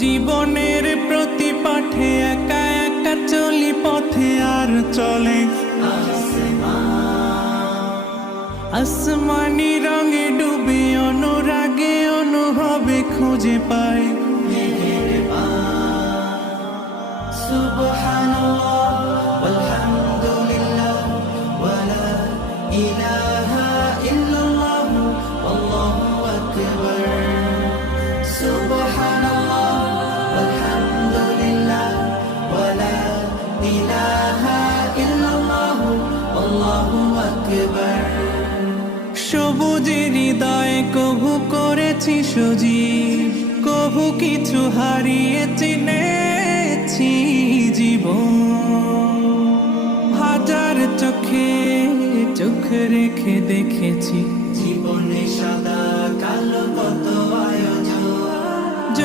জীবনের প্রতি পাঠে একা একা চলি পথে আর চলে আসমানি রঙে ডুবে অনুরাগে অনুভবে খুঁজে পাই সুবহানাল্লাহ ওয়ালহামদুলিল্লাহ ওয়ালা ইলাহা ইল্লাল্লাহ আল্লাহু আকবার সুবহানাল্লাহ ওয়ালহামদুলিল্লাহ ওয়ালা ইলাহা ইল্লাল্লাহ আল্লাহু আকবার সবুজের হৃদয়ে কভু করেছি সজীব কভু কিছু হারিয়ে চিনেছি জীবন হাজার চোখে চোখ রেখে দেখেছি জীবনে সাদা কালো কত